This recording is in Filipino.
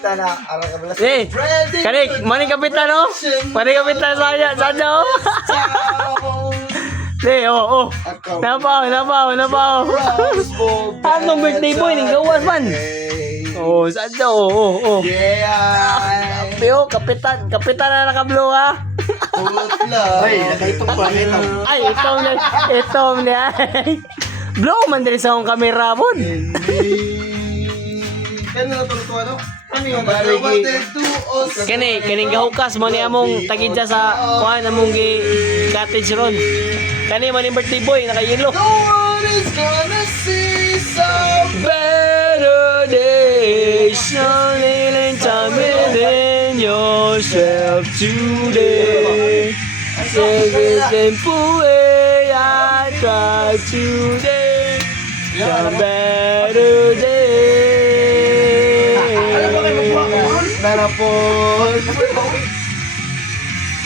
Tana, arang kablas. Kanik, mani kapitan no? Mani kapitan saya, oh. Oh. Nabaw. Anong birthday boy, ning gawas man. Oh, sadya, oh. Yeah. Pero kapitan na nakablo ha. Putla. Ay, nakaitong pa, Ay, itom niya. Blow man din sa akong kamera mo. Kano na turutuwa no? Ano yung baligi? Kining gahukas mo ni among tagidya sa kuhan among cottage ron. Kani man yung birthday boy nakayelo. No one is gonna see some Better days, shining time within yourself today. Everything away, I try today. Some better days. Narapon.